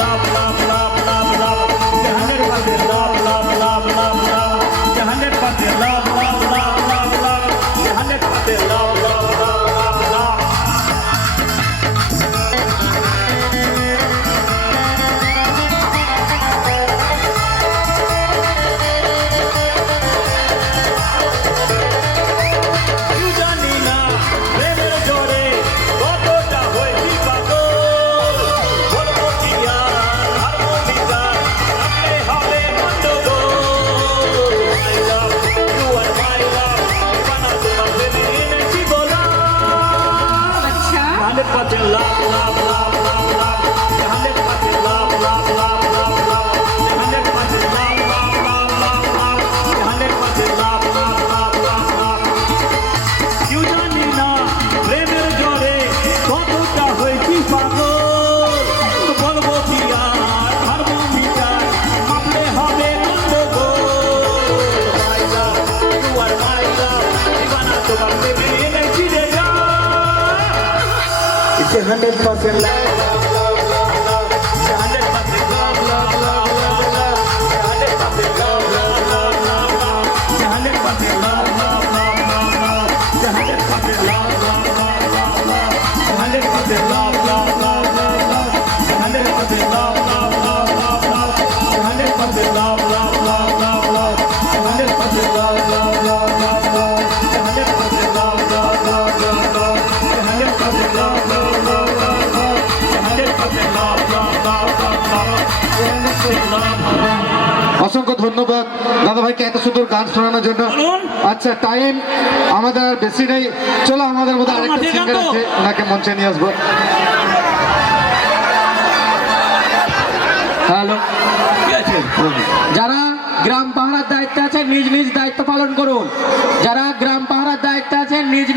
love, love, love, love, love. 100% love, love, love, love, love. 100% love, love, love, love, love. 100% love, love, love, love, love. Love, love, love, love, love. 100% love, love, love, love, love. 100% love, love, love, love, love. 100% love, love, love, love, love. You জানি না প্রেমের জোরে কতটা হয়েছি পাগল বলবো কি আর thermometer মাপলে হবে গন্ডগোল মাই লাভ ইউ আর মাই লাভ দিবানা তোমার প্রেমে এনেছি রে গা It's 100% love, love, love, love, love. 100% love, love, love, love, love. 100% love, love, love, love, love. 100% love, love, love, love, love. 100% love, love, love, love, love. 100% love, love, love, love, love. 100% love, love, love, love, love. 100% love, love, love, love, love. 100% love, love, love, love, love. 100% love, love, love, love, love. 100% love, love, love, love, love. 100% love, love, love, love, love. 100% love, love. অসংখ্য ধন্যবাদ দাদা ভাইকে এত সুন্দর গান শোনানোর জন্য। আচ্ছা টাইম আমাদের আর বেশি নেই, চলো আমাদের মধ্যে আরেকটা সিঙ্গার আছে, ওনাকে মঞ্চে নিয়ে আসবো। হ্যালো, যারা গ্রাম পাহারার দায়িত্বে আছেন নিজ নিজ দায়িত্ব পালন করুন। যারা গ্রাম পাহারার দায়িত্বে আছেন নিজ